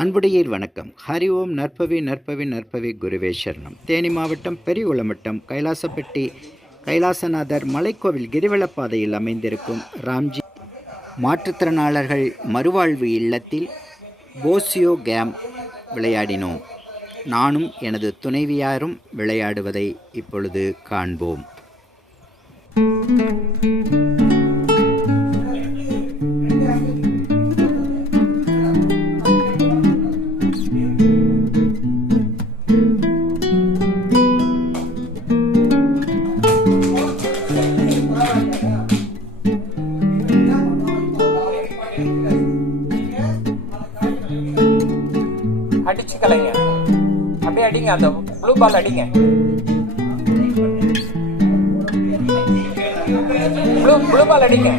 அன்புடையீர் வணக்கம். ஹரி ஓம். நற்பவி நற்பவி நற்பவி குருவே சரணம். தேனி மாவட்டம் பெரியகுளமட்டம் கைலாசப்பட்டி கைலாசநாதர் மலைக்கோவில் கிரிவலப்பாதையில் அமைந்திருக்கும் ராம்ஜி மாற்றுத்திறனாளர்கள் மறுவாழ்வு இல்லத்தில் போசியோ கேம் விளையாடினோம். நானும் எனது துணைவியாரும் விளையாடுவதை இப்பொழுது காண்போம். அடிச்சு கலைங்க, அப்படியே அடிங்க, அந்த ப்ளூ பால் அடிங்க, ப்ளூ பால் அடிங்க,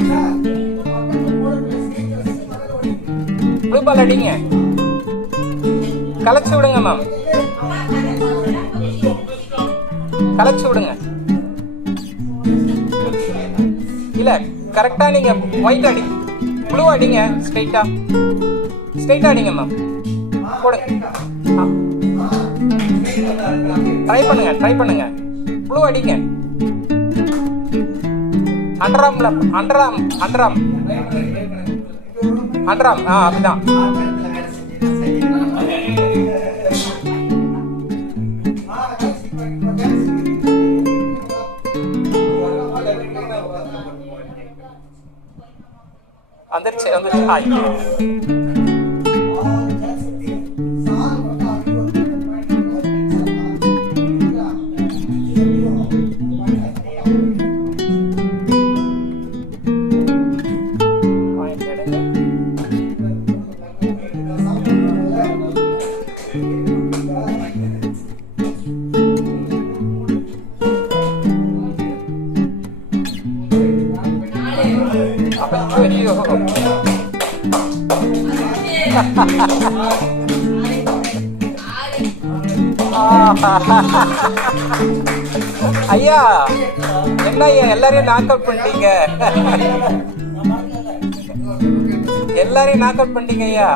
ப்ளூ பால் அடிங்க, கலைச்சு விடுங்க மேம், கலைச்சு விடுங்க. இல்ல கரெக்டா நீங்க ஒயிட் அடி, ப்ளூ அடிங்க, ஸ்ட்ரைட்டா அடிங்க மேம். போடுங்க, ட்ரை பண்ணுங்க, ப்ளூ அடிங்க. அண்டராம் அப்படிதான். வந்துருச்சு. ஐயா, என்ன ஐயா எல்லாரையும் நாக் அவுட் பண்ணிட்டீங்க, ஐயா.